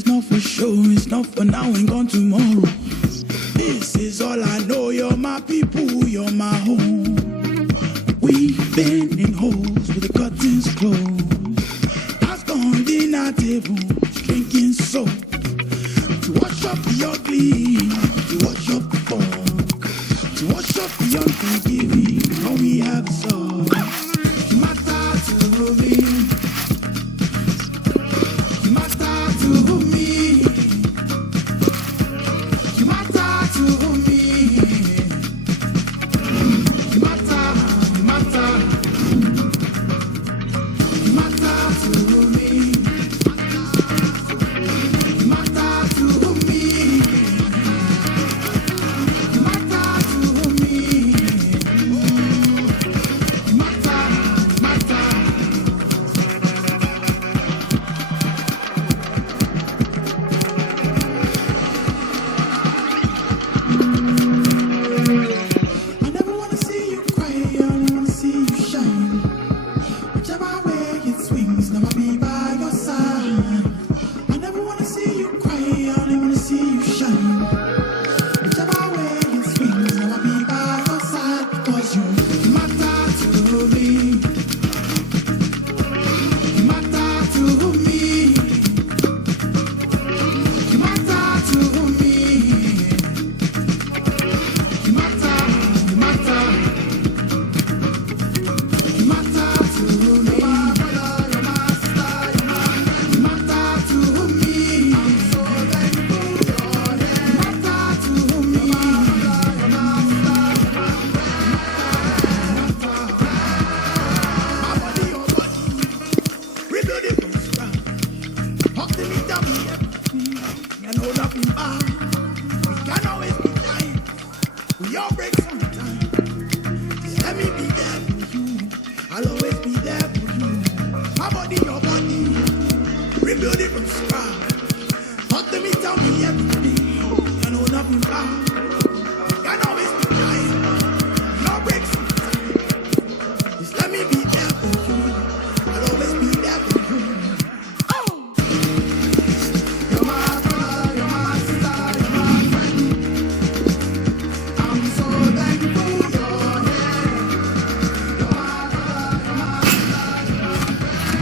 It's not for show, it's not for now and gone tomorrow. This is all I know. You're my people, you're my home. We've been in holes with the curtains closed. I've gone dinner table, drinking soap. To wash up the ugly, to wash up the fog, to wash up the unforgiving. All we have is all. You matter to me. You matter to me. You matter to me. You matter, you matter. You matter to me. You matter to me. You matter to me. You matter, matter. I never wanna see you cry, I only wanna see you shine. Whichever way it swings, now I'll be by your side. I never wanna see you cry, I only wanna see you shine. Whichever way it swings, now I'll be by your side. Because you matter to me. You matter to me. You matter to me. You matter, you matter. You matter to me. You're my brother, you're my sister, you're my friend. You matter to me. I'm so thankful you're here. You matter to me. You're my brother, you're my sister, you're my friend. My body, your body. Rebuild it from scratch. Hug the meat down the everything. You know nothing bad. We can always be dying. We all break sometimes. Just let me be there for you. I'll always be there for you. My body, your body. Rebuild it from scratch. Hug the meat, tell me everything. You know nothing bad. We can always be dying. We all break sometimes. Just let me be there for you. I'll always be there for you. Oh! You're my brother, you're my sister, you're my friend. I'm so thankful you're here. You're my brother, you're my sister, you're my friend.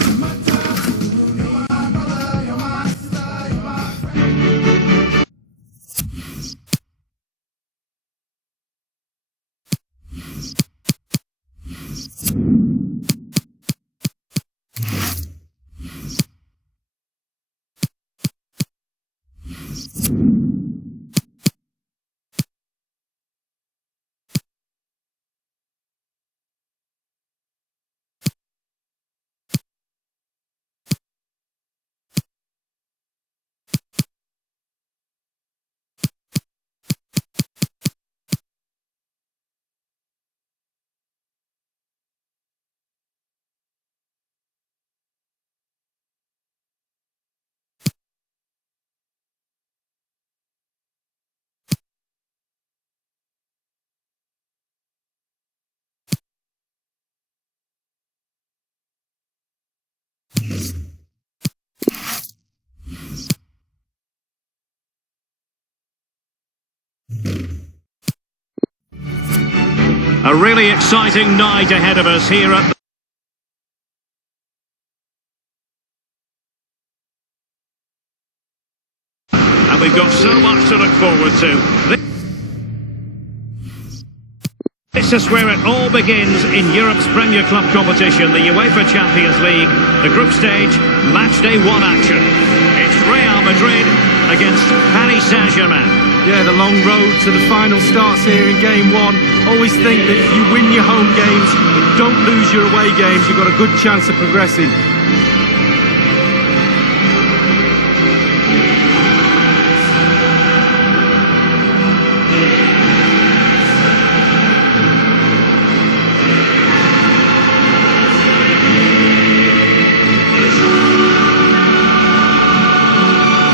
You matter to me. You're my brother, you're my sister, you're my friend. A really exciting night ahead of us here at and we've got so much to look forward to. This is where it all begins in Europe's Premier Club competition, the UEFA Champions League, the group stage, match day 1 action. It's Real Madrid against Paris Saint-Germain. Yeah, the long road to the final starts here in game 1. Always think that if you win your home games, but don't lose your away games, you've got a good chance of progressing.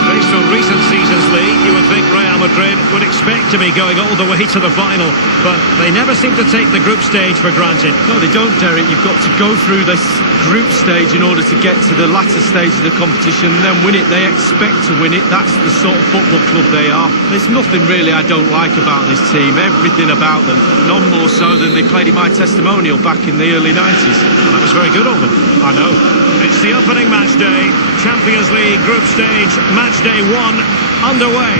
Based on recent seasons, Lee, you would think Real Madrid would expect to be going all the way to the final, but they never seem to take the group stage for granted. No, they don't, Derek. You've got to go through this group stage in order to get to the latter stage of the competition and then win it. They expect to win it. That's the sort of football club they are. There's nothing really I don't like about this team. Everything about them. None more so than they played in my testimonial back in the early 90s. That was very good of them. I know. It's the opening match day. Champions League group stage, match day 1 underway.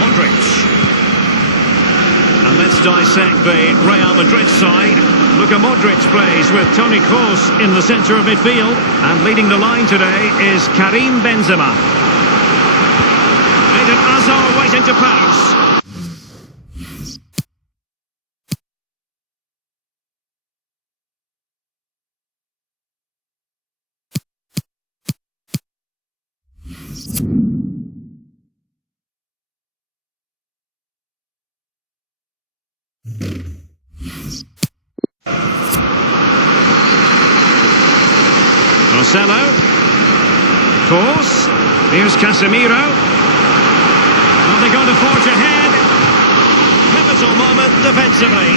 Modric. And let's dissect the Real Madrid side. Luka Modric plays with Toni Kroos in the centre of midfield. And leading the line today is Karim Benzema. Eden Hazard waiting to pounce. Marcelo. Kroos. Here's Casemiro. Are they going to forge ahead? Pivotal moment defensively.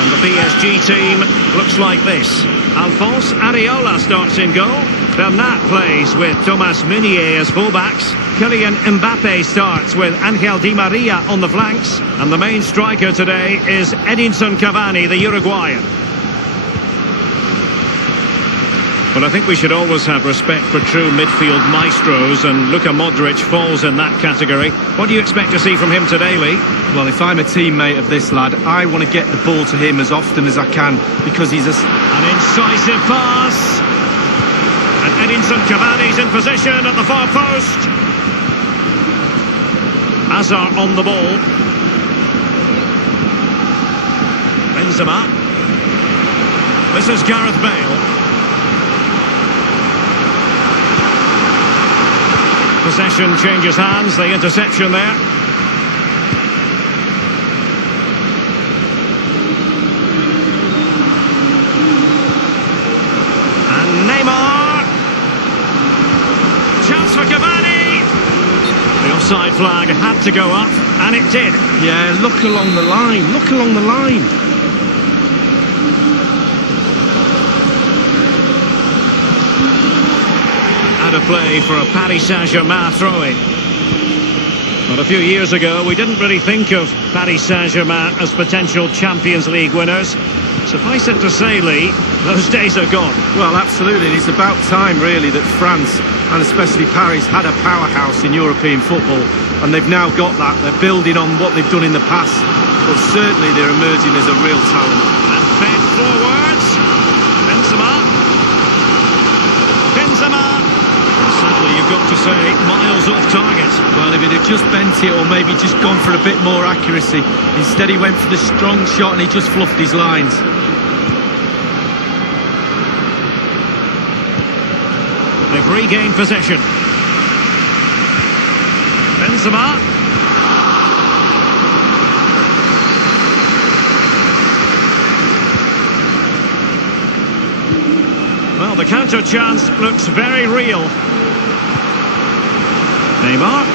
And the PSG team looks like this. Alphonse Areola starts in goal. Bernat plays with Thomas Meunier as fullbacks. Kylian Mbappe starts with Angel Di Maria on the flanks. And the main striker today is Edinson Cavani, the Uruguayan. But I think we should always have respect for true midfield maestros, and Luka Modric falls in that category. What do you expect to see from him today, Lee? Well, if I'm a teammate of this lad, I want to get the ball to him as often as I can, because he's an incisive pass. And Edinson Cavani's in position at the far post. Hazard on the ball. Benzema. This is Gareth Bale. Possession changes hands, the interception there. And Neymar. Chance for Cavani. The offside flag had to go up, and it did. Yeah, look along the line, look along the line. A play for a Paris Saint-Germain throw-in. But a few years ago, we didn't really think of Paris Saint-Germain as potential Champions League winners. Suffice it to say, Lee, those days are gone. Well, absolutely. It's about time, really, that France, and especially Paris, had a powerhouse in European football. And they've now got that. They're building on what they've done in the past. But certainly they're emerging as a real talent. And fed forwards. Benzema. Benzema. Sadly, you've got to say, miles off target. Well, if he'd have just bent it or maybe just gone for a bit more accuracy. Instead, he went for the strong shot and he just fluffed his lines. They've regained possession. Benzema. Well, the counter chance looks very real. Neymar.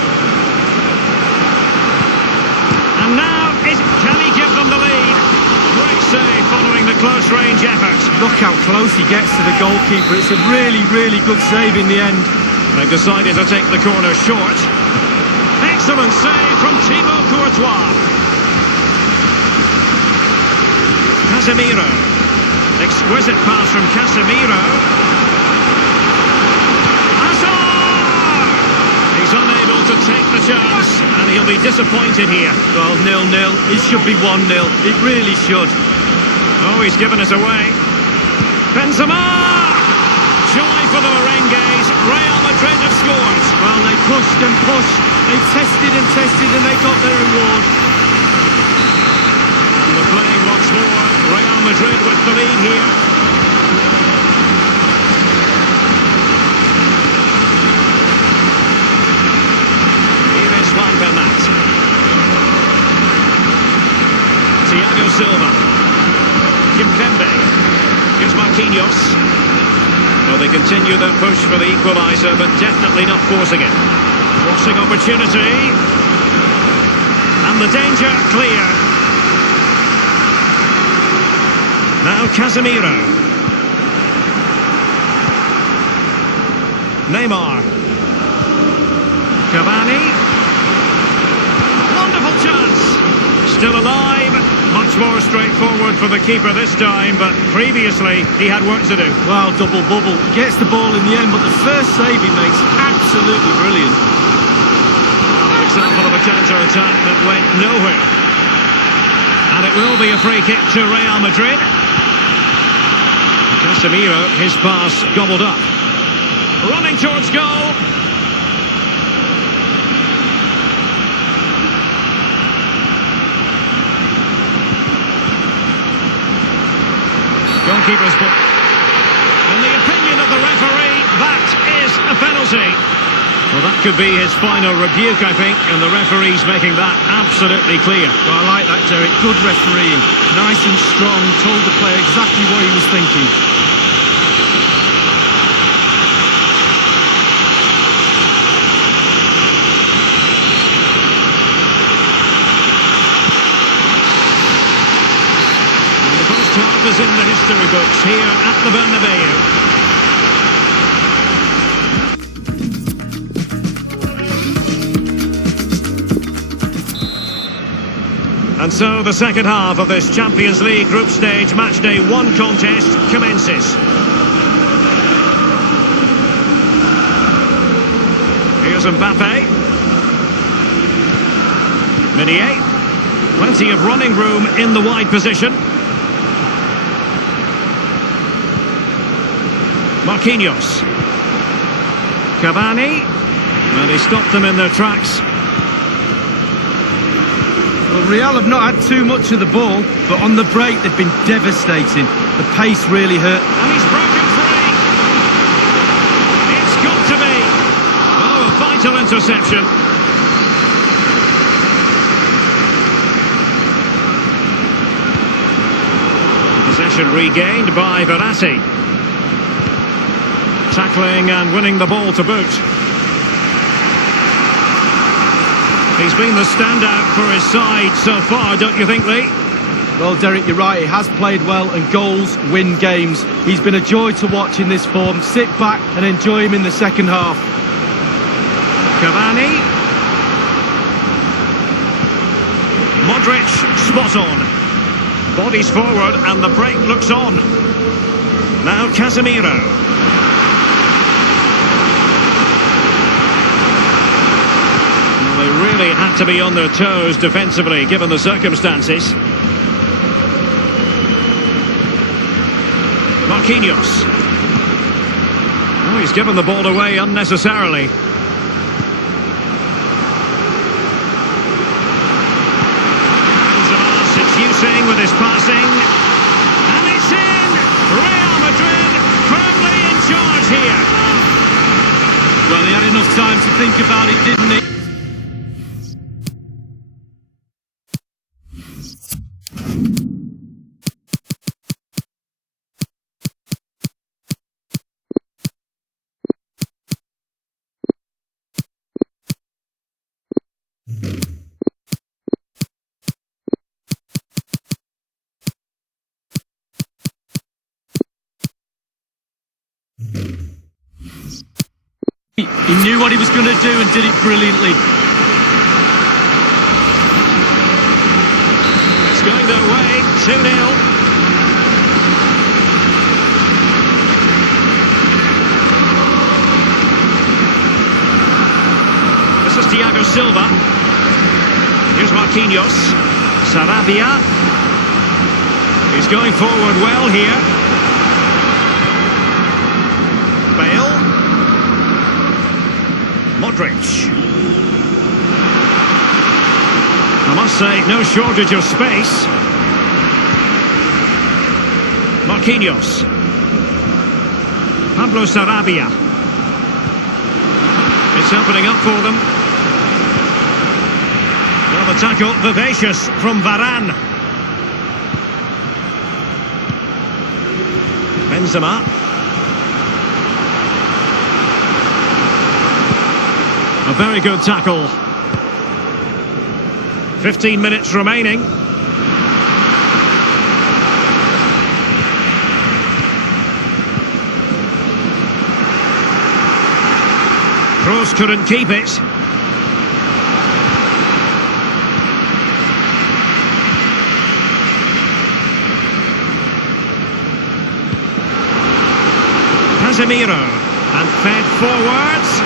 And now, can he give them the lead? Great save following the close-range effort. Look how close he gets to the goalkeeper. It's a really, really good save in the end. They've decided to take the corner short. Excellent save from Thibaut Courtois. Casemiro. Exquisite pass from Casemiro. He's unable to take the chance, and he'll be disappointed here. Well, 0-0. It should be 1-0. It really should. Oh, he's given us away. Benzema! Joy for the Merengues. Real Madrid have scored. Well, they pushed and pushed. They tested and tested, and they got their reward. And we're playing once more. Real Madrid with the lead here. Bernat. Thiago Silva. Kimpembe. Here's Marquinhos. Well, they continue their push for the equaliser, but definitely not forcing it. Crossing opportunity. And the danger clear. Now Casemiro. Neymar. Cavani. Wonderful chance. Still alive. Much more straightforward for the keeper this time, but previously he had work to do. Wow, double bubble. He gets the ball in the end, but the first save he makes, absolutely brilliant. An example of a counter-attack that went nowhere. And it will be a free kick to Real Madrid. Casemiro, his pass gobbled up. Running towards goal. Goalkeeper's book. In the opinion of the referee, that is a penalty. Well, that could be his final rebuke, I think, and the referee's making that absolutely clear. Well, I like that, Derek. Good refereeing. Nice and strong. Told the player exactly what he was thinking. Half is in the history books here at the Bernabeu. And so the second half of this Champions League group stage matchday 1 contest commences. Here's Mbappe. Meunier. Plenty of running room in the wide position. Marquinhos. Cavani. And he stopped them in their tracks. Well, Real have not had too much of the ball, but on the break they've been devastating. The pace really hurt. And he's broken free. It's got to be. Oh, a vital interception. Possession regained by Verratti. Tackling and winning the ball to boot. He's been the standout for his side so far, don't you think, Lee? Well, Derek, you're right. He has played well, and goals win games. He's been a joy to watch in this form. Sit back and enjoy him in the second half. Cavani. Modric, spot on. Bodies forward and the break looks on. Now Casemiro. They really had to be on their toes defensively, given the circumstances. Marquinhos. Oh, he's given the ball away unnecessarily. Benzema seducing with his passing. And it's in! Real Madrid firmly in charge here. Well, he had enough time to think about it, didn't he? He knew what he was going to do and did it brilliantly. It's going their way, 2-0. This is Thiago Silva. Here's Marquinhos. Sarabia. He's going forward well here. Bale. Modric. I must say, no shortage of space. Marquinhos. Pablo Sarabia. It's opening up for them. Well, the tackle, vivacious from Varane. Benzema. A very good tackle. 15 minutes remaining. Kroos couldn't keep it. Casemiro, and fed forwards.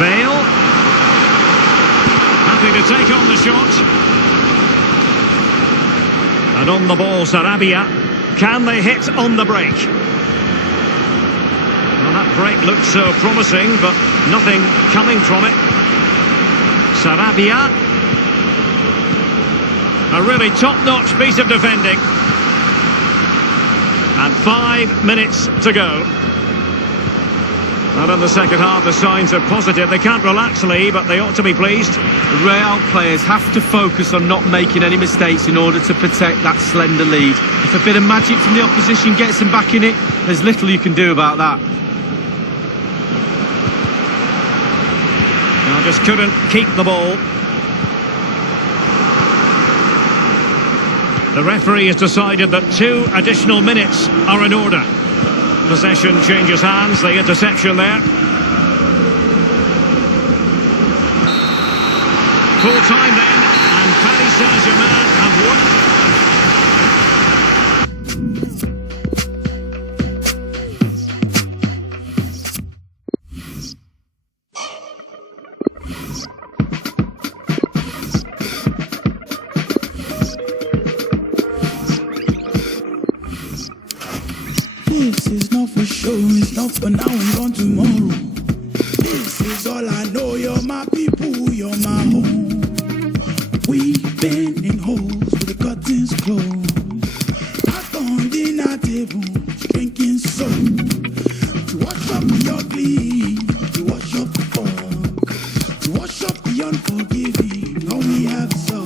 Bale, happy to take on the shot. And on the ball, Sarabia. Can they hit on the break? Well, that break looked so promising, but nothing coming from it. Sarabia. A really top-notch piece of defending. And 5 minutes to go. And in the second half, the signs are positive. They can't relax, Lee, but they ought to be pleased. The Real players have to focus on not making any mistakes in order to protect that slender lead. If a bit of magic from the opposition gets them back in it, there's little you can do about that. I just couldn't keep the ball. The referee has decided that 2 additional minutes are in order. Possession changes hands, the interception there. Full time then, and Paris Saint-Germain have won. This is not for show, it's not for now and gone tomorrow. This is all I know, you're my people, you're my home. We've been in holes with the curtains closed. Back on dinner table, drinking soap. To wash up the ugly, to wash up the fog, to wash up the unforgiving, all we have is us.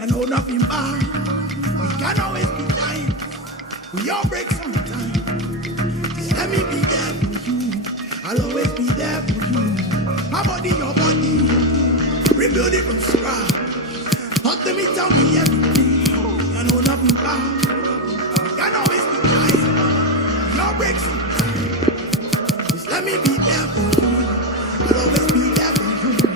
And hold nothing back. We can always be dying. We all break sometime. Just let me be there for you. I'll always be there for you. My body, your body. Rebuild it from scratch. Talk to me, tell me everything. And hold nothing back. We can always be dying. We all break sometime. Just let me be there for you. I'll always be there for you.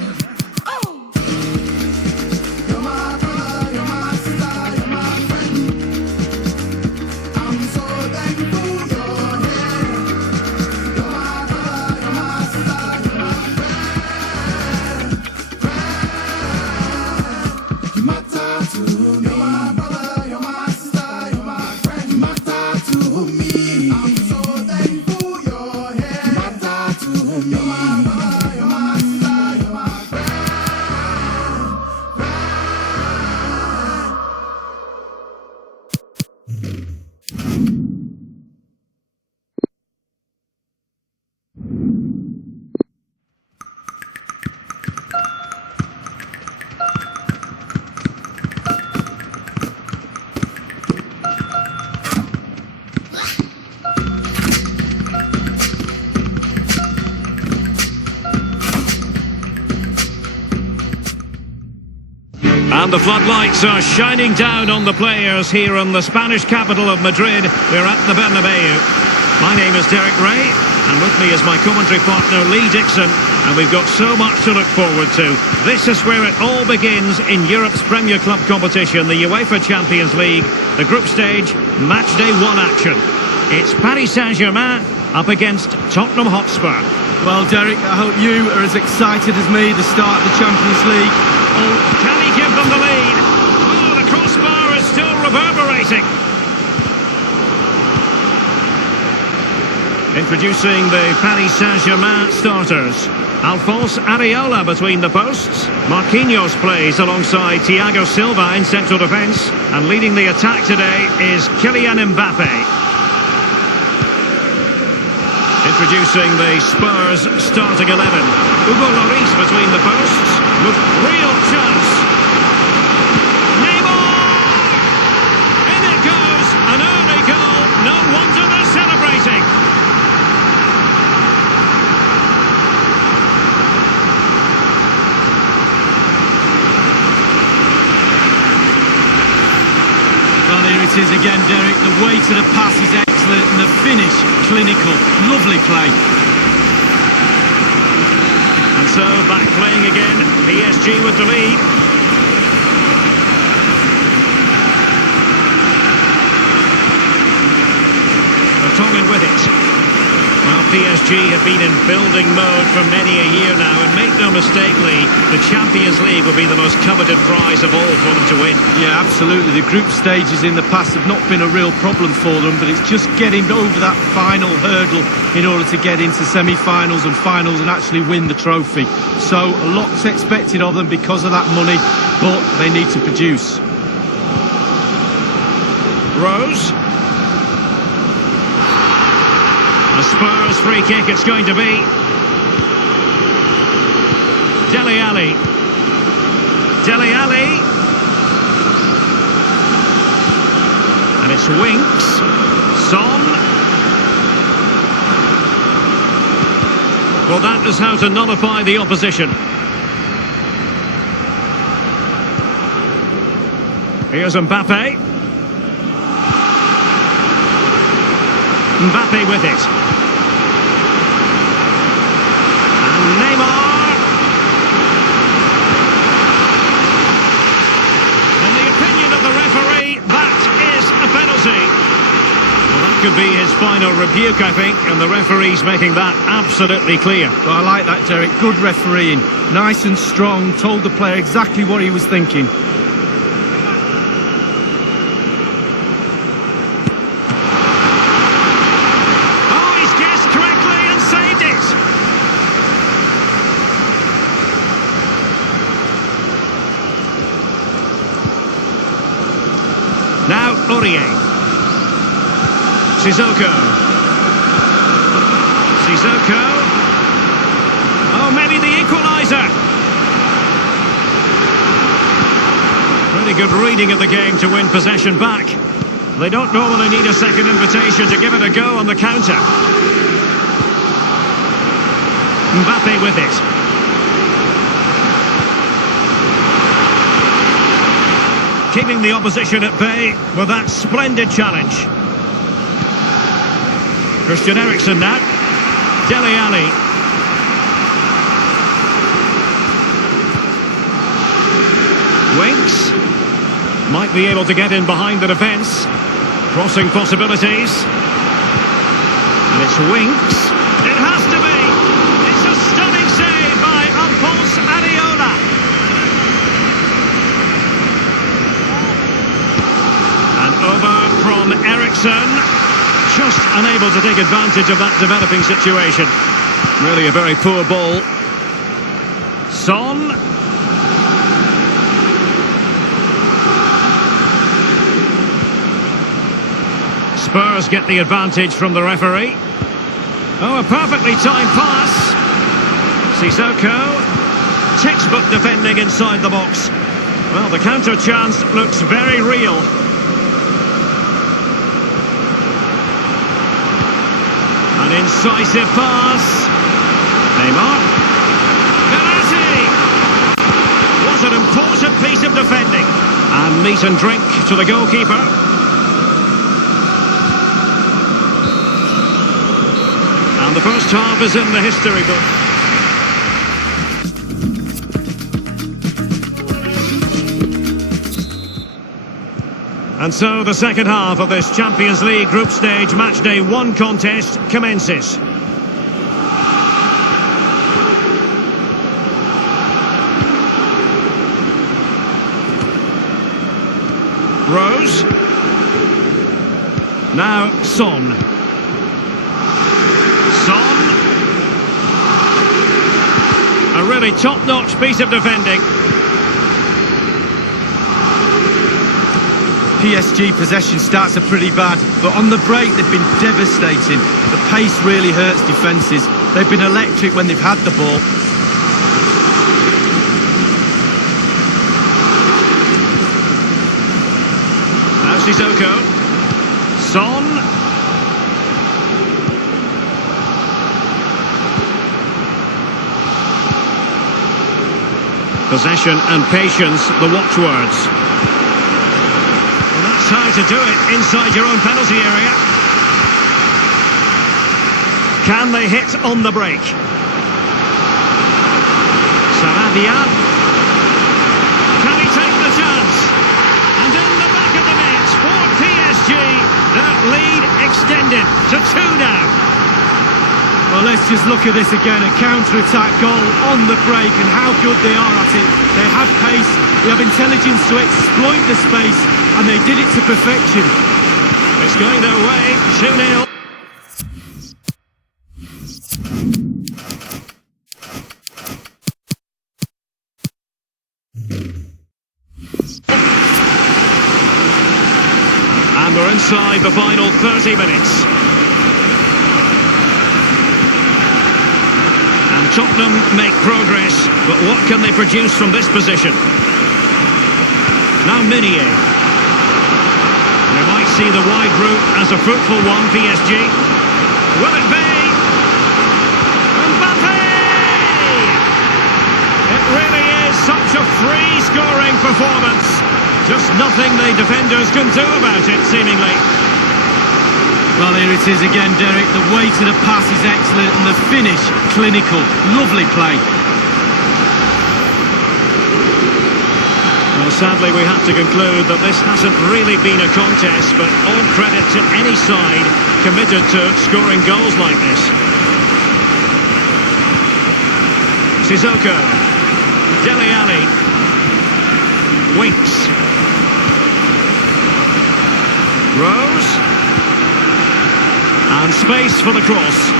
the floodlights are shining down on the players here in the Spanish capital of Madrid. We're at the Bernabeu. My name is Derek Ray, and with me is my commentary partner Lee Dixon, and we've got so much to look forward to. This is where it all begins in Europe's Premier Club competition, the UEFA Champions League, the group stage, matchday 1 action. It's Paris Saint-Germain up against Tottenham Hotspur. Well, Derek, I hope you are as excited as me to start the Champions League. Oh, can he give them the lead? Oh, the crossbar is still reverberating. Introducing the Paris Saint-Germain starters. Alphonse Areola between the posts. Marquinhos plays alongside Thiago Silva in central defence. And leading the attack today is Kylian Mbappe. Introducing the Spurs starting 11. Hugo Lloris between the posts with real chance. Neymar! In it goes, an early goal. No wonder they're celebrating. Well, here it is again, Derek. The way to the pass is excellent and the finish clinical. Lovely play. And so back playing again, PSG with the lead. Vertonghen with it. Well, PSG have been in building mode for many a year now, and make no mistake, Lee, the Champions League will be the most coveted prize of all for them to win. Yeah, absolutely. The group stages in the past have not been a real problem for them, but it's just getting over that final hurdle in order to get into semi-finals and finals and actually win the trophy. So a lot's expected of them because of that money, but they need to produce. Rose. A Spurs free kick it's going to be. Dele Alli. Dele Alli. And it's Winks. Son. Well, that is how to nullify the opposition. Here's Mbappe. Mbappe with it. And Neymar. In the opinion of the referee, that is a penalty. Well, that could be his final rebuke, I think, and the referee's making that absolutely clear. Well, I like that, Derek. Good refereeing. Nice and strong. Told the player exactly what he was thinking. Now, Aurier. Sissoko. Sissoko. Oh, maybe the equaliser. Really good reading of the game to win possession back. They don't normally need a second invitation to give it a go on the counter. Mbappe with it. Keeping the opposition at bay with that splendid challenge. Christian Eriksen now. Dele Alli. Winks. Might be able to get in behind the defence. Crossing possibilities. And it's Winks. It has to be. It's a stunning save by Alphonse Areola. Over from Eriksen, just unable to take advantage of that developing situation. Really a very poor ball. Son. Spurs get the advantage from the referee. Oh, a perfectly timed pass. Sissoko. Textbook defending inside the box. Well, the counter chance looks very real. An incisive pass. Neymar. Verratti. What an important piece of defending. And meat and drink to the goalkeeper. And the first half is in the history book. And so the second half of this Champions League group stage matchday 1 contest commences. Rose. Now Son. Son. A really top-notch piece of defending. PSG possession starts are pretty bad, but on the break they've been devastating. The pace really hurts defences. They've been electric when they've had the ball. Now Sissoko. Son. Possession and patience, the watchwords. That's how to do it inside your own penalty area. Can they hit on the break? Sarabia. Can he take the chance? And in the back of the net for PSG. That lead extended to 2 now. Well, let's just look at this again. A counter-attack goal on the break, and how good they are at it. They have pace, they have intelligence to exploit the space, and they did it to perfection. It's going their way, 2-0. And we're inside the final 30 minutes. And Tottenham make progress, but what can they produce from this position? Now Meunier. They might see the wide route as a fruitful one, PSG. Will it be? Mbappe! It really is such a free-scoring performance. Just nothing the defenders can do about it, seemingly. Well, here it is again, Derek. The way to the pass is excellent, and the finish, clinical. Lovely play. Well, sadly, we have to conclude that this hasn't really been a contest, but all credit to any side committed to scoring goals like this. Sissoko. Dele Alli. Winks. Rose. And space for the cross.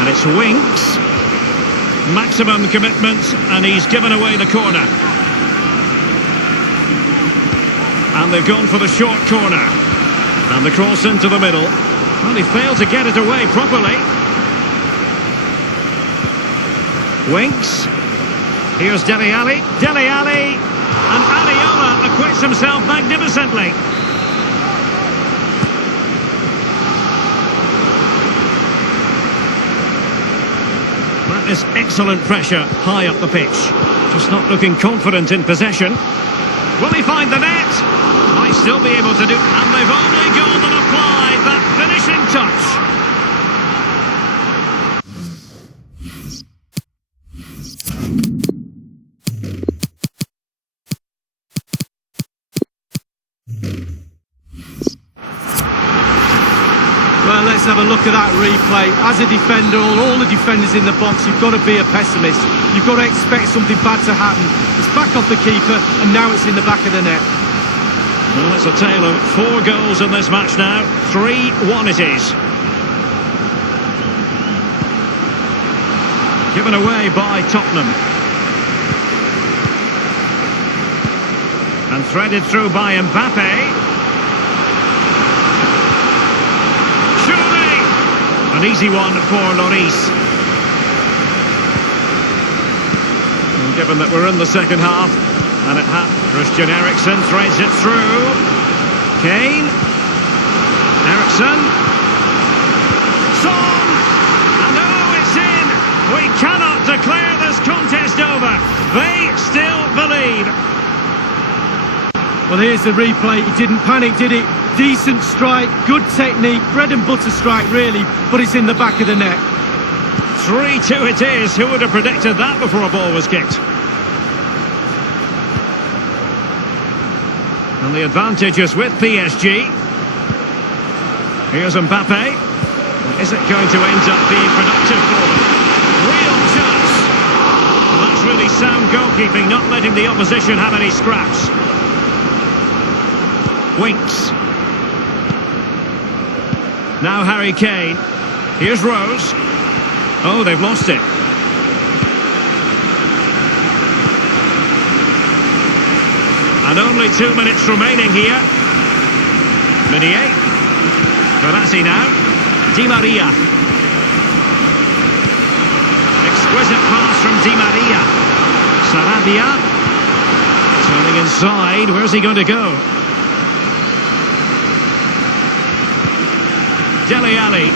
And it's Winks. Maximum commitment, and he's given away the corner. And they've gone for the short corner. And the cross into the middle. Well, he failed to get it away properly. Winks. Here's Dele Alli. Dele Alli. And Areola acquits himself magnificently. That is excellent pressure high up the pitch. Just not looking confident in possession. Will he find the net? Might still be able to do. And they've only gone and applied that finishing touch. Well, let's have a look at that replay. As a defender, all the defenders in the box, you've got to be a pessimist. You've got to expect something bad to happen. It's back off the keeper, and now it's in the back of the net. Well, it's a tale of 4 goals in this match now. 3-1 it is. Given away by Tottenham. And threaded through by Mbappe. An easy one for Lloris. And given that we're in the second half, and Christian Eriksen threads it through. Kane. Eriksen. Son! And oh, it's in! We cannot declare this contest over. They still believe. Well, here's the replay. He didn't panic, did it? Decent strike, good technique, bread and butter strike, really, but it's in the back of the net. 3-2 it is. Who would have predicted that before a ball was kicked? And the advantage is with PSG. Here's Mbappe. Is it going to end up being productive for them? Real chance. Well, that's really sound goalkeeping, not letting the opposition have any scraps. Winks. Now Harry Kane. Here's Rose. Oh, they've lost it. And only 2 minutes remaining here. Meunier. Verratti now. Di Maria. Exquisite pass from Di Maria. Sarabia. Turning inside. Where's he going to go? Dele Alli.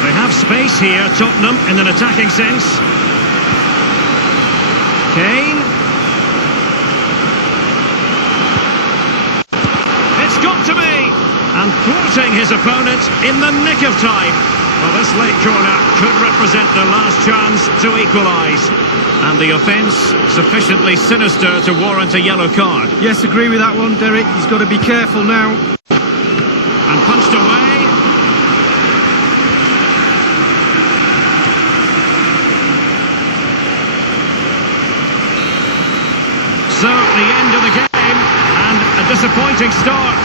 They have space here, Tottenham, in an attacking sense. Kane. It's got to be! And thwarting his opponent in the nick of time. Well, this late corner could represent their last chance to equalise. And the offence sufficiently sinister to warrant a yellow card. Yes, agree with that one, Derek. He's got to be careful now. And punched away. So, the end of the game, and a disappointing start.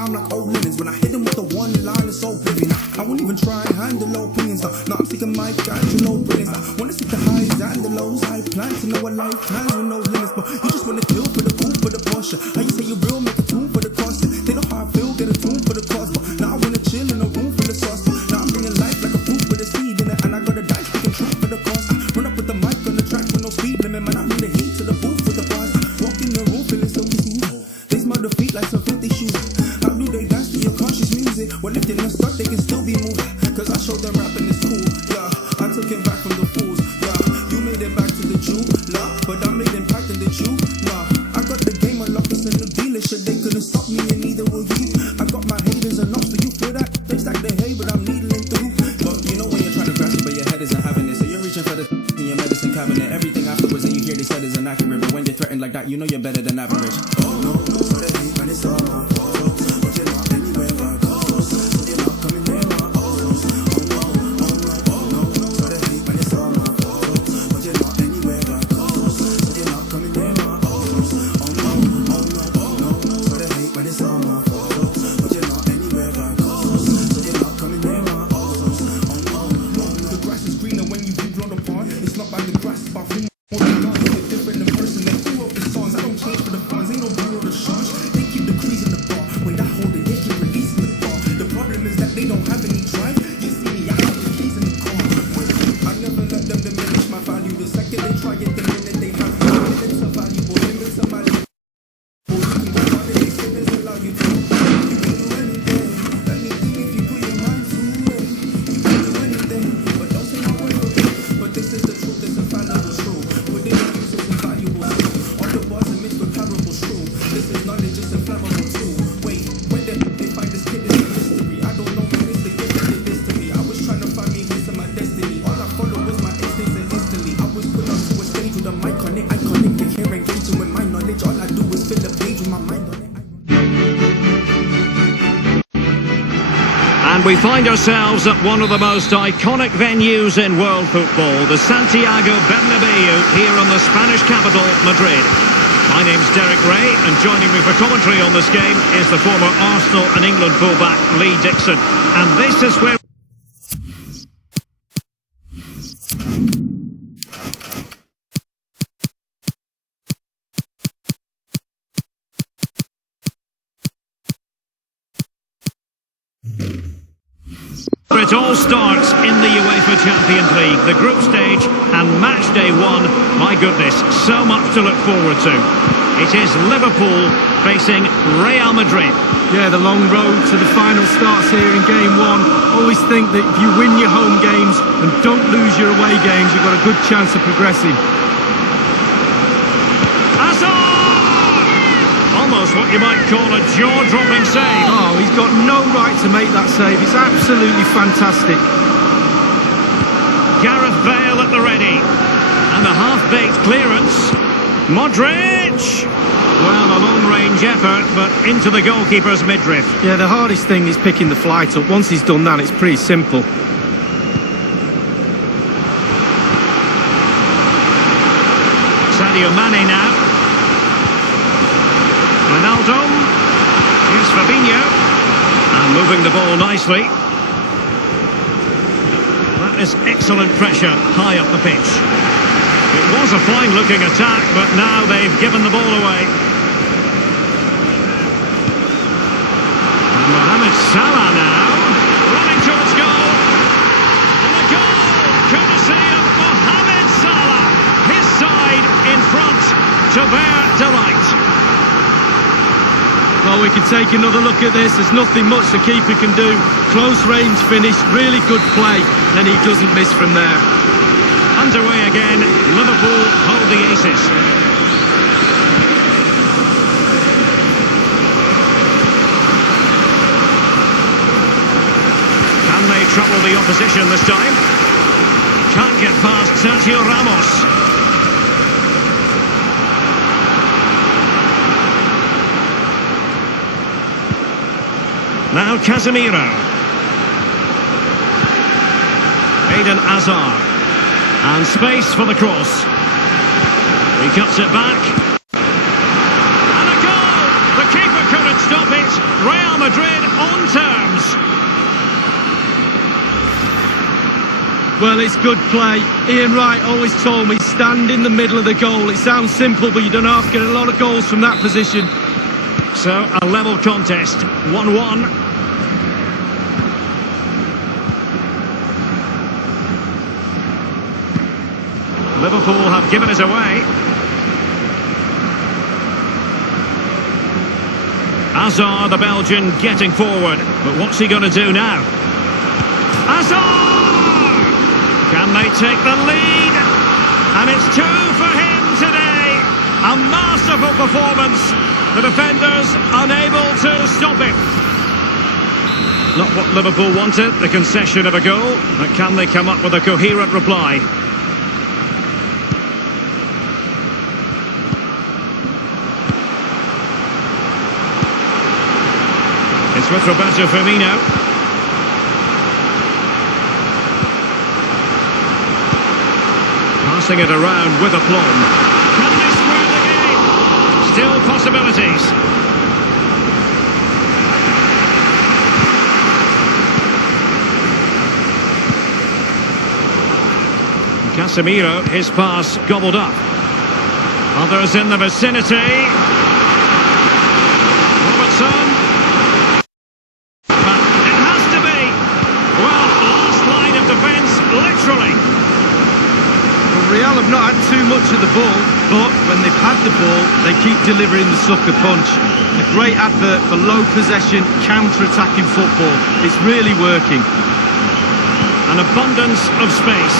Like old linens, when I hit him with the one line, it's so brilliant. I won't even try and handle low opinions. No, I'm sick of my guys with no brilliance. Wanna see the highs and the lows. I plan to know a life plans with no limits, but you just wanna kill for the cool, for the Porsche. How you say you real, make a tune for the cost. They know how I feel, get a tune for the cost. But now I wanna chill in a room for the sauce. Now I'm bringing life like a fruit with a seed in it, and I got a dice picking truth for the cost. Run up with the mic on the track with no speed limit, man. I bring the heat to the booth for the boss. Walk in the room feeling so smooth. They smell the feet like some filthy shoes. Well, if they're not stuck, they can still be moved. Cause I showed them rapping is cool, yeah. I took it back from the fools, yeah. You made it back to the Jew, nah. But I made impact in the Jew, nah. I got the game unlocked, it's in the dealership. They couldn't stop me and neither will you. I got my haters unlocked, so you feel that? They stack the hay, but I'm needling through. But you know when you're trying to grasp it, but your head isn't having it. So you're reaching for the in your medicine cabinet. Everything afterwards that you hear they said is inaccurate. But when they threaten like that, you know you're better than average. Oh no, no, so they hate when it's all my fault. But you're not anywhere I go. And we find ourselves at one of the most iconic venues in world football, the Santiago Bernabeu, here in the Spanish capital, Madrid. My name's Derek Ray, and joining me for commentary on this game is the former Arsenal and England fullback Lee Dixon. And this is where It all starts in the UEFA Champions League, the group stage and match day one. My goodness, so much to look forward to. It is Liverpool facing Real Madrid. Yeah, the long road to the final starts here in game one. Always think that if you win your home games and don't lose your away games, you've got a good chance of progressing. Almost what you might call a jaw-dropping save. Oh, he's got no right to make that save. It's absolutely fantastic. Gareth Bale at the ready. And the half-baked clearance. Modric! Well, a long-range effort, but into the goalkeeper's midriff. Yeah, the hardest thing is picking the flight up. Once he's done that, it's pretty simple. Sadio Mane now. Ronaldo, here's Fabinho, and moving the ball nicely. That is excellent pressure high up the pitch. It was a fine-looking attack, but now they've given the ball away. And Mohamed Salah now, running towards goal. And a goal, courtesy of Mohamed Salah. His side in front to their delight. Well, we can take another look at this. There's nothing much the keeper can do. Close range finish, really good play, and he doesn't miss from there. Underway again, Liverpool hold the aces. Can they trouble the opposition this time? Can't get past Sergio Ramos. Now Casemiro. Eden Hazard. And space for the cross. He cuts it back. And a goal! The keeper couldn't stop it. Real Madrid on terms. Well, it's good play. Ian Wright always told me, stand in the middle of the goal. It sounds simple, but you don't have to get a lot of goals from that position. So, a level contest, 1-1. Liverpool have given it away. Hazard, the Belgian, getting forward. But what's he going to do now? Hazard! Can they take the lead? And it's 2 for him today. A masterful performance. The defenders unable to stop him. Not what Liverpool wanted, the concession of a goal. But can they come up with a coherent reply? It's with Roberto Firmino. Passing it around with aplomb. Can they square the game? Still possibilities. Casemiro, his pass gobbled up. Others in the vicinity. Robertson. But it has to be. Well, last line of defence, literally. Real have not had too much of the ball, but when they've had the ball, they keep delivering the sucker punch. A great advert for low possession, counter-attacking football. It's really working. An abundance of space.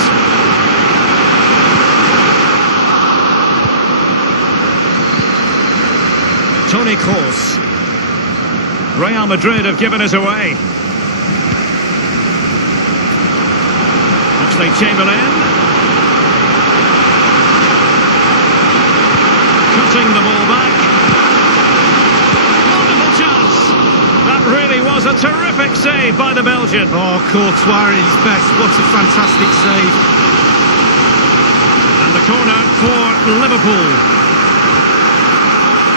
Toni Kroos. Real Madrid have given it away. Oxlade-Chamberlain. Cutting the ball back. Wonderful chance. That really was a terrific save by the Belgian. Oh, Courtois at his best. What a fantastic save. And the corner for Liverpool.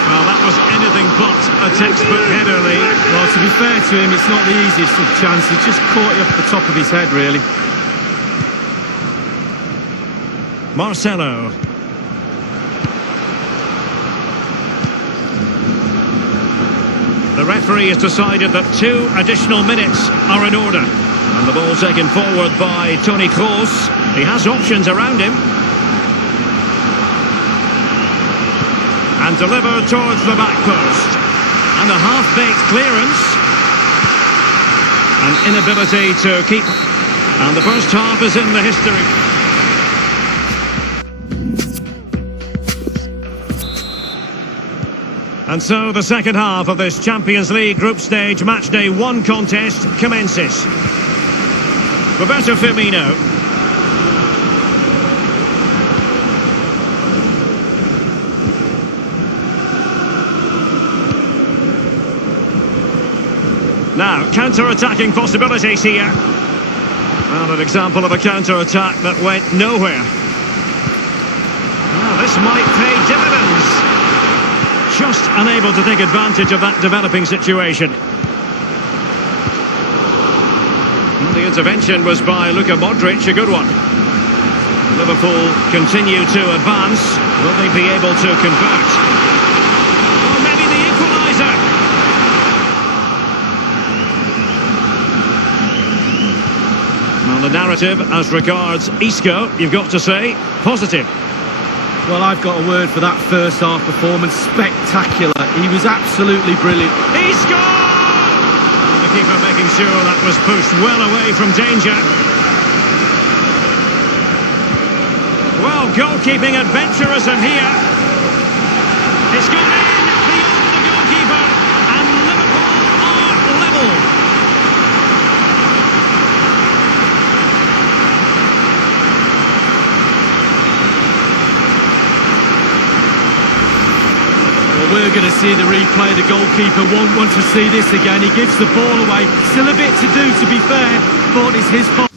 Well, that was anything but a textbook header, Lee. Well, to be fair to him, it's not the easiest of chances. He just caught it off the top of his head, really. Marcelo. The referee has decided that 2 additional minutes are in order. And the ball taken forward by Toni Kroos. He has options around him. And delivered towards the back post. And a half-baked clearance. An inability to keep. And the first half is in the history. And so the second half of this Champions League group stage matchday 1 contest commences. Roberto Firmino. Now, counter-attacking possibilities here. Well, an example of a counter-attack that went nowhere. Well, this might pay dividends. Just unable to take advantage of that developing situation. And the intervention was by Luka Modric, a good one. Liverpool continue to advance. Will they be able to convert? Or maybe the equaliser. Well, the narrative as regards Isco, you've got to say, positive. Well, I've got a word for that first half performance. Spectacular. He was absolutely brilliant. He scored! The keeper making sure that was pushed well away from danger. Well, goalkeeping adventurism here. It's gone in beyond the goalkeeper, and Liverpool are level. We're going to see the replay. The goalkeeper won't want to see this again. He gives the ball away. Still a bit to do, to be fair, but it's his fault.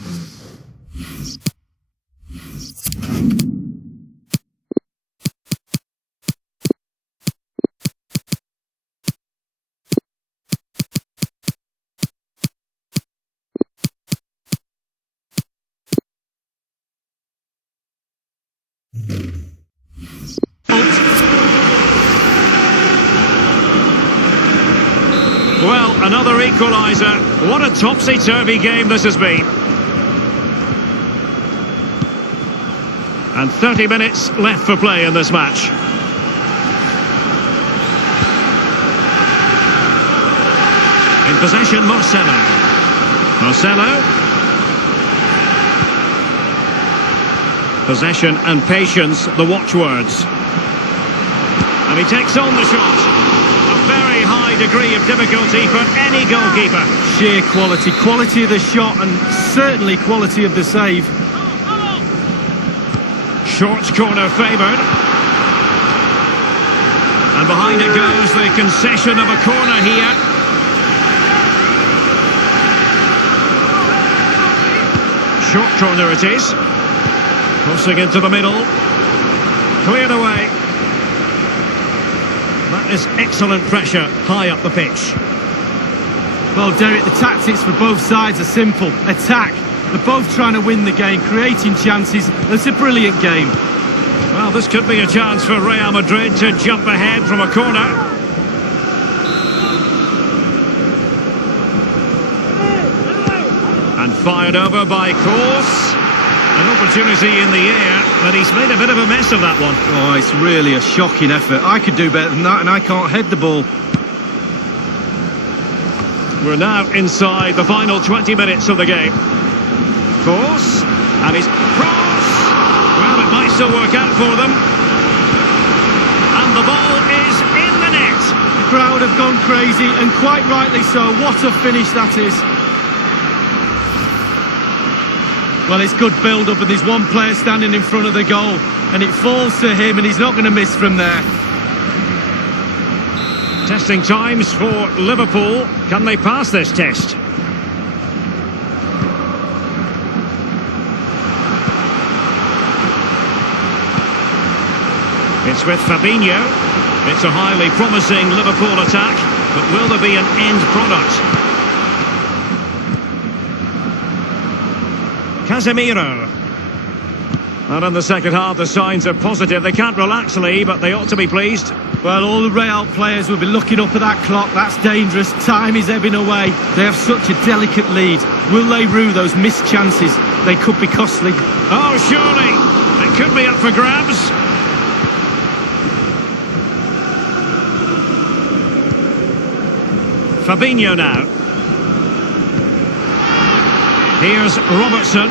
Well, another equaliser. What a topsy-turvy game this has been. And 30 minutes left for play in this match. In possession, Marcelo. Marcelo. Possession and patience, the watchwords. And he takes on the shot. Very high degree of difficulty for any goalkeeper. Sheer quality. Quality of the shot and certainly quality of the save. Short corner favoured. And behind it goes the concession of a corner here. Short corner it is. Crossing into the middle. Cleared away. That is excellent pressure high up the pitch. Well, Derek, the tactics for both sides are simple. Attack. They're both trying to win the game, creating chances. It's a brilliant game. Well, this could be a chance for Real Madrid to jump ahead from a corner. And fired over by Kroos. An opportunity in the air, but he's made a bit of a mess of that one. Oh, it's really a shocking effort. I could do better than that, and I can't head the ball. We're now inside the final 20 minutes of the game. Kroos, and he's cross. Well, it might still work out for them. And the ball is in the net. The crowd have gone crazy, and quite rightly so. What a finish that is. Well, it's good build-up, and there's one player standing in front of the goal, and it falls to him, and he's not going to miss from there. Testing times for Liverpool. Can they pass this test? It's with Fabinho. It's a highly promising Liverpool attack, but will there be an end product? Casemiro. And in the second half, the signs are positive. They can't relax, Lee, but they ought to be pleased. Well, all the Real players will be looking up at that clock. That's dangerous. Time is ebbing away. They have such a delicate lead. Will they rue those missed chances? They could be costly. Oh, surely. It could be up for grabs. Fabinho now. Here's Robertson.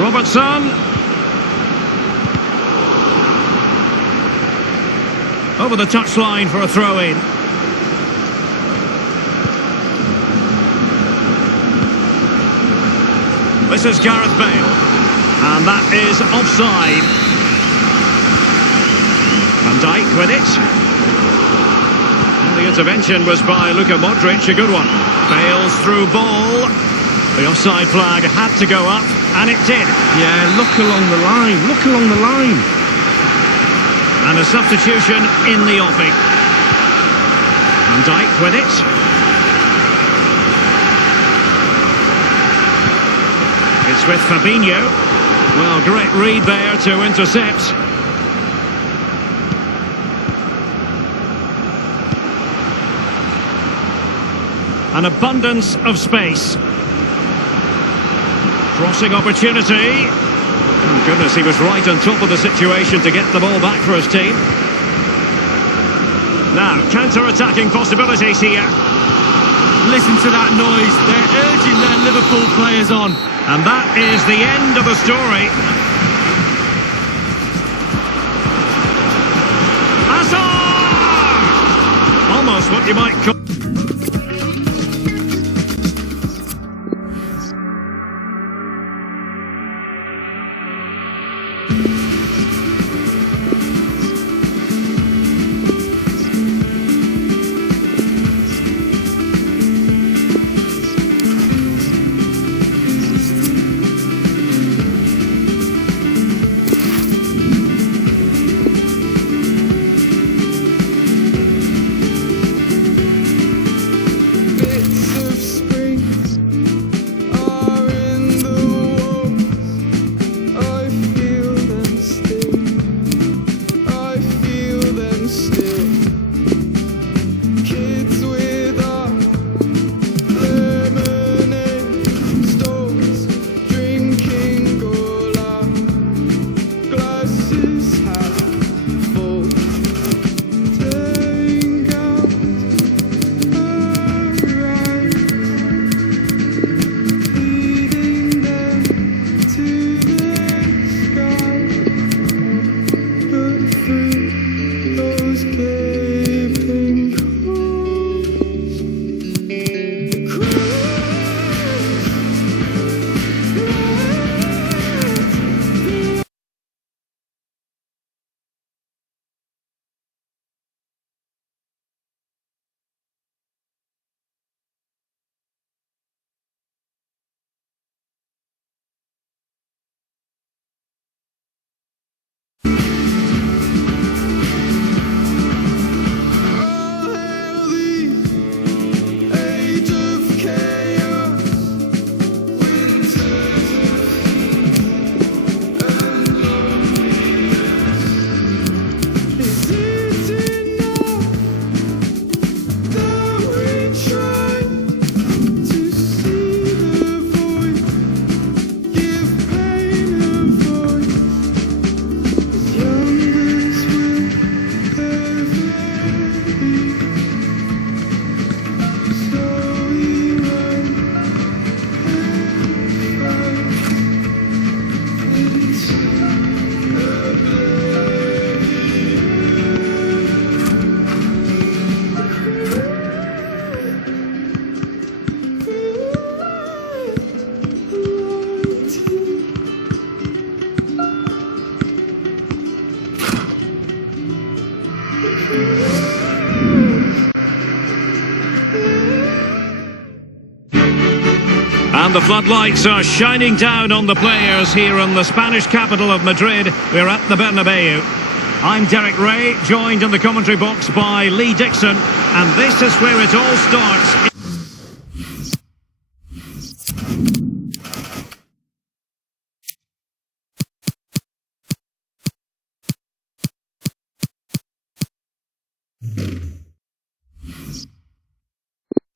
Robertson. Over the touchline for a throw-in. This is Gareth Bale. And that is offside. Van Dijk with it. And the intervention was by Luka Modric, a good one. Bale's through ball. The offside flag had to go up, and it did. Yeah, look along the line. Look along the line. And a substitution in the offing. Van Dijk with it. It's with Fabinho. Well, great read there to intercept. An abundance of space. Crossing opportunity. Oh goodness, he was right on top of the situation to get the ball back for his team. Now, counter-attacking possibilities here. Listen to that noise. They're urging their Liverpool players on. And that is the end of the story. Hazard! Almost what you might call... And the floodlights are shining down on the players here in the Spanish capital of Madrid. We're at the Bernabeu. I'm Derek Ray, joined in the commentary box by Lee Dixon, and this is where it all starts.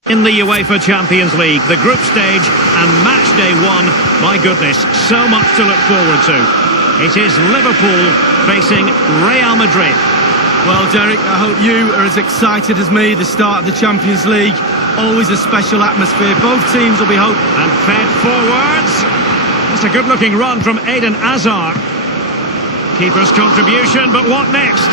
In the UEFA Champions League, the group stage and match day 1, my goodness, so much to look forward to. It is Liverpool facing Real Madrid. Well, Derek, I hope you are as excited as me. The start of the Champions League, always a special atmosphere. Both teams will be hoping. And fed forwards. That's a good-looking run from Eden Hazard. Keeper's contribution, but what next?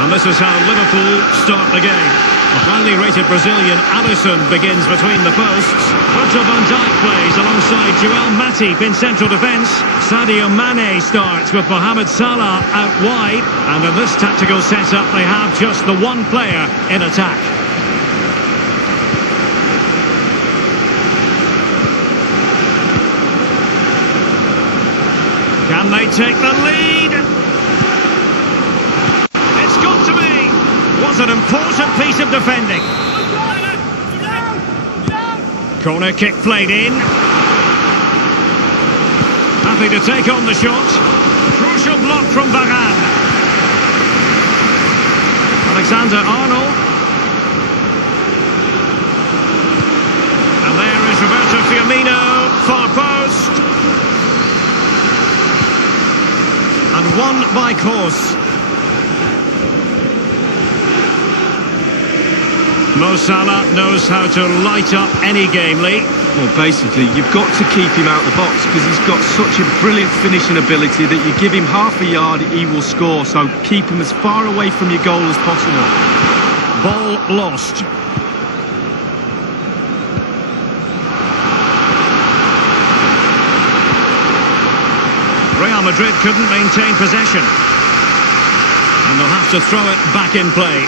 And this is how Liverpool start the game. The highly rated Brazilian Alisson begins between the posts. Virgil van Dijk plays alongside Joel Matip in central defence. Sadio Mane starts with Mohamed Salah out wide. And in this tactical setup, they have just the one player in attack. Can they take the lead? It's got to be. Was an important piece of defending. Corner kick played in. Happy to take on the shot. Crucial block from Varane. Alexander-Arnold. And there is Roberto Firmino, far post. And won by course. Mo Salah knows how to light up any game, Lee. Well, basically, you've got to keep him out the box because he's got such a brilliant finishing ability that you give him half a yard, he will score. So keep him as far away from your goal as possible. Ball lost. Real Madrid couldn't maintain possession. And they'll have to throw it back in play.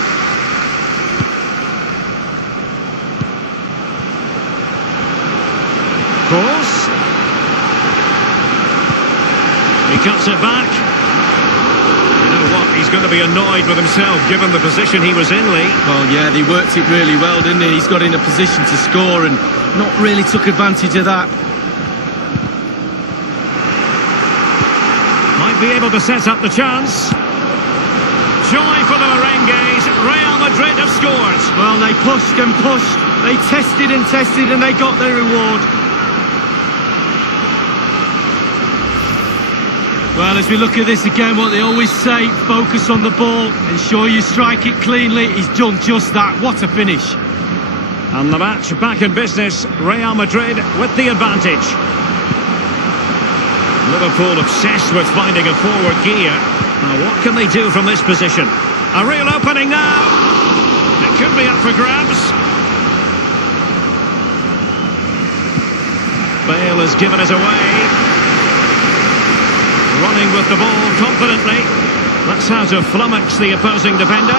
Cross. He cuts it back. You know what? He's going to be annoyed with himself given the position he was in, Lee. Well, yeah, he worked it really well, didn't he? He's got in a position to score and not really took advantage of that. Might be able to set up the chance. Joy for the Merengues. Real Madrid have scored. Well, they pushed and pushed. They tested and tested and they got their reward. Well, as we look at this again, what they always say, focus on the ball, ensure you strike it cleanly. He's done just that. What a finish. And the match back in business. Real Madrid with the advantage. Liverpool obsessed with finding a forward gear. Now, what can they do from this position? A real opening now. It could be up for grabs. Bale has given it away. Running with the ball confidently. That's how to flummox the opposing defender.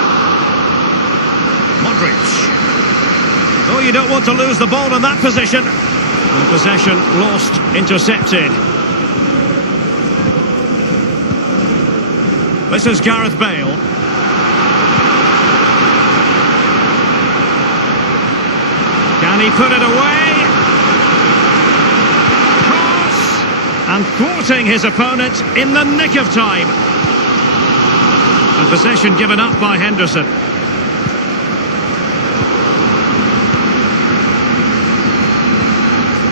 Modric. Oh, you don't want to lose the ball in that position. And possession lost, intercepted. This is Gareth Bale. Can he put it away? And thwarting his opponent in the nick of time. And possession given up by Henderson.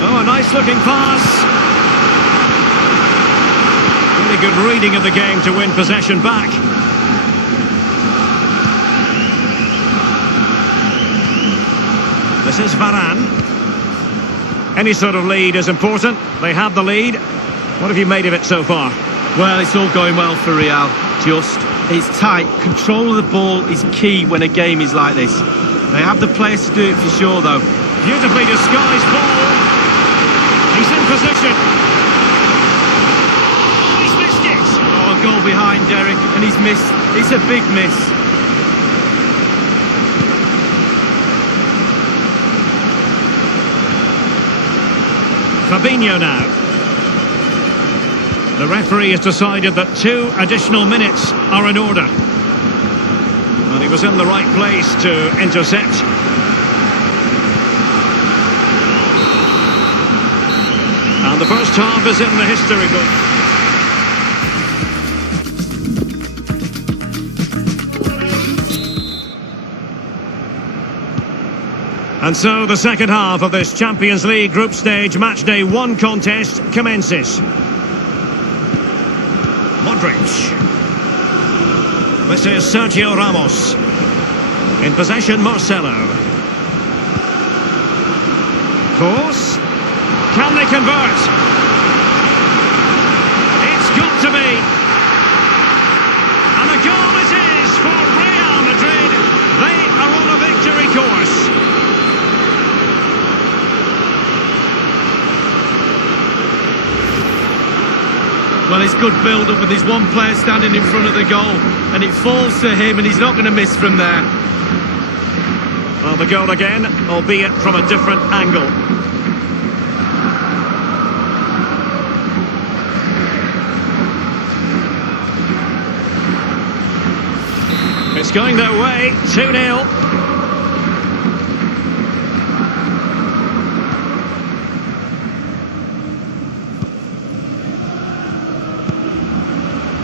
Oh, a nice looking pass. Really good reading of the game to win possession back. This is Varane. Any sort of lead is important. They have the lead. What have you made of it so far? Well, it's all going well for Real. It's tight. Control of the ball is key when a game is like this. They have the players to do it for sure, though. Beautifully disguised ball. He's in position. Oh, he's missed it. Oh, a goal behind Derek, and he's missed. It's a big miss. Fabinho now. The referee has decided that 2 additional minutes are in order. And he was in the right place to intercept. And the first half is in the history book. And so the second half of this Champions League group stage match day 1 contest commences. Modric. This is Sergio Ramos. In possession, Marcelo. Course. Can they convert? It's got to be. And a goal it is for Real Madrid. They are on a victory course. Well, it's good build-up with his one player standing in front of the goal, and it falls to him, and he's not going to miss from there. Well, the goal again, albeit from a different angle. It's going their way, 2-0.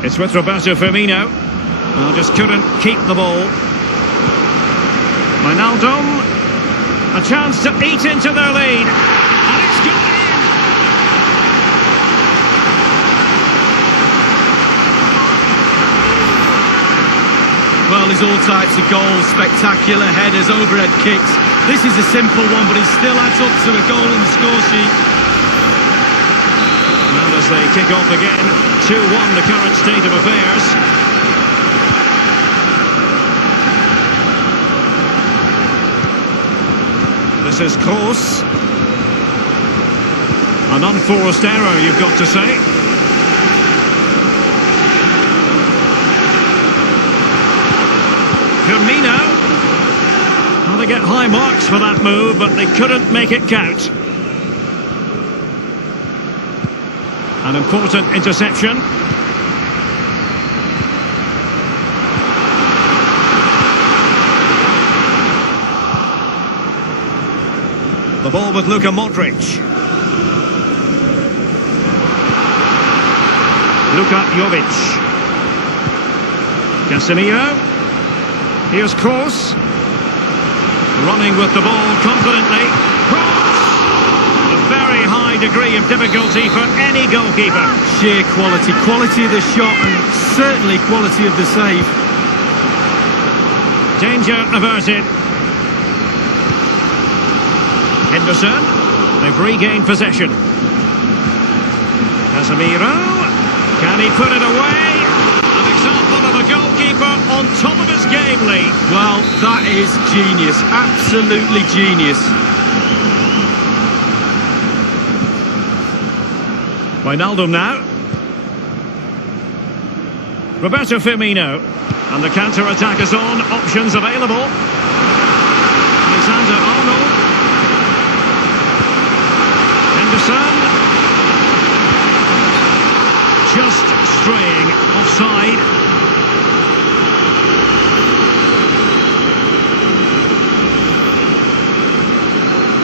It's with Roberto Firmino. Well, just couldn't keep the ball. Wijnaldum. A chance to eat into their lead. And it's gone in! Well, there's all types of goals, spectacular headers, overhead kicks. This is a simple one, but it still adds up to a goal on the score sheet. Well, as they kick off again, 2-1 the current state of affairs. This is Kroos. An unforced error, you've got to say. Firmino. Well, they get high marks for that move, but they couldn't make it count. An important interception. The ball with Luka Modric. Luka Jovic. Casemiro. Here's Kroos. Running with the ball confidently. Kroos! A very high degree of difficulty for any goalkeeper. Sheer quality. Quality of the shot and certainly quality of the save. Danger averted. Henderson. They've regained possession. Casemiro. Can he put it away? An example of a goalkeeper on top of his game, Lee. Well, that is genius. Absolutely genius. Wijnaldum now. Roberto Firmino. And the counter-attack is on. Options available. Alexander-Arnold. Henderson. Just straying offside.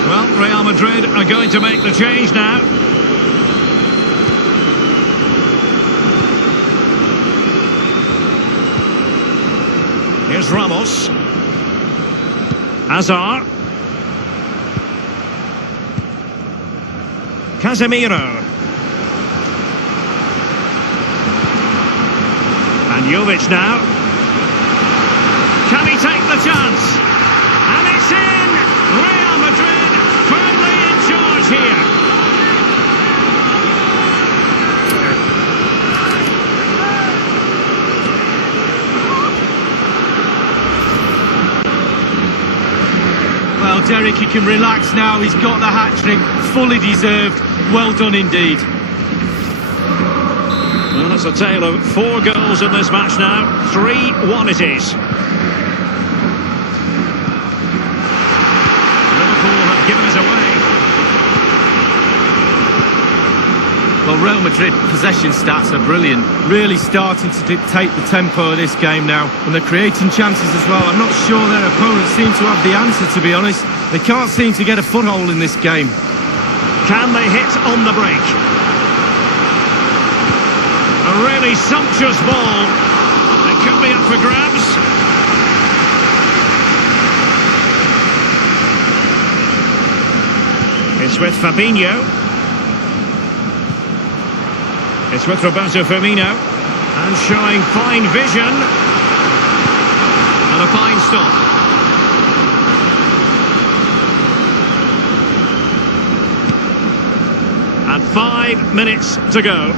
Well, Real Madrid are going to make the change now. Here's Ramos. Hazard. Casemiro. And Jovic now. Can he take the chance? And it's in! Real Madrid firmly in charge here. Well, Derek, he can relax now. He's got the hat-trick, fully deserved. Well done indeed. Well, that's a tale of 4 goals in this match now. 3-1 it is. Liverpool have given us away. Well, Real Madrid possession stats are brilliant. Really starting to dictate the tempo of this game now. And they're creating chances as well. I'm not sure their opponents seem to have the answer, to be honest. They can't seem to get a foothold in this game. Can they hit on the break? A really sumptuous ball. It could be up for grabs. It's with Fabinho. It's with Roberto Firmino. And showing fine vision. And a fine stop. And 5 minutes to go.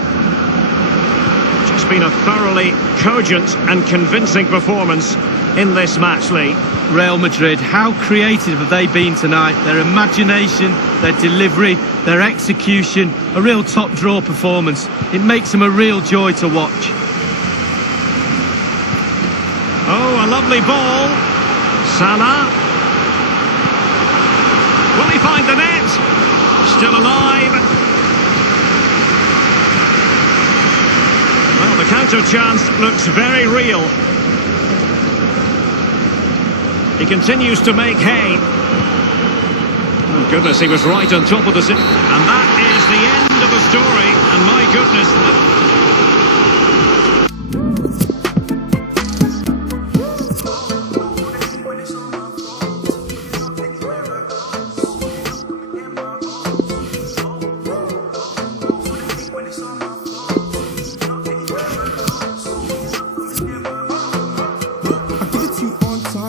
It's been a thoroughly cogent and convincing performance in this match, Lee. Real Madrid, how creative have they been tonight? Their imagination, their delivery, their execution, a real top draw performance. It makes them a real joy to watch. Oh, a lovely ball. Salah. Will he find the net? Still alive. Well, the counter chance looks very real. He continues to make hay. Oh goodness, he was right on top of the... And that is the end of the story. And my goodness...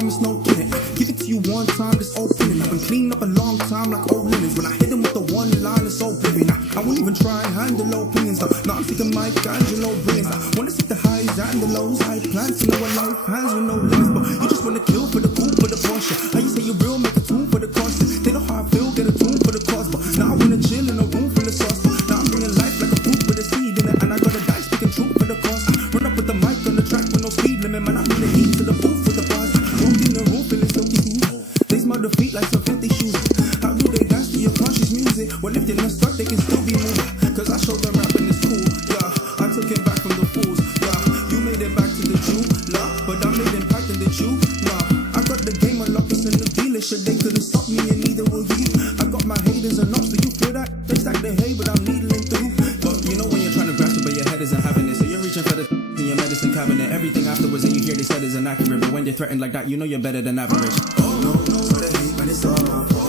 It's no kidding. Give it to you one time, just open it. I've been cleaning up a long time like old linens. When I hit him with the one line, it's so vivid. I won't even try and handle opinions. Now I'm thinking Michelangelo brilliance. I wanna see the highs and the lows. I plan to know a life hands with no limits. But you just wanna kill for the cool, for the Porsche. How you say you're real, make a tune for the concert. They know how I feel, get a tune for the cause. But now I wanna chill in a room full of sauce. Now I'm bringing life like a fruit with a seed in it. And I got a dice speaking truth for the cause. Run up with the mic on the track with no speed limit. Man, I bring the heat to the booth with the bars. Walk in the room feeling silky smooth. They smell the feet like some filthy shoes. How do they dance to your conscious music? Well, if they're not stuck, they can still be moving. Cause I showed them rapping is cool, yeah. I took it back from the fools, yeah. You made it back to the Jew, nah. But I made impact in the Jew, nah. I got the game unlocked, it's in the dealership. They couldn't stop me and neither will you. I got my haters and knocks, do you feel that? They stack the hay, but I'm needling through. But you know when you're trying to grasp it, but your head isn't having it. So you're reaching for the in your medicine cabinet. Everything afterwards and you hear they said is inaccurate. But when they're threatened like that, you know you're better than average. Oh no, so they hate, but it's all my fault.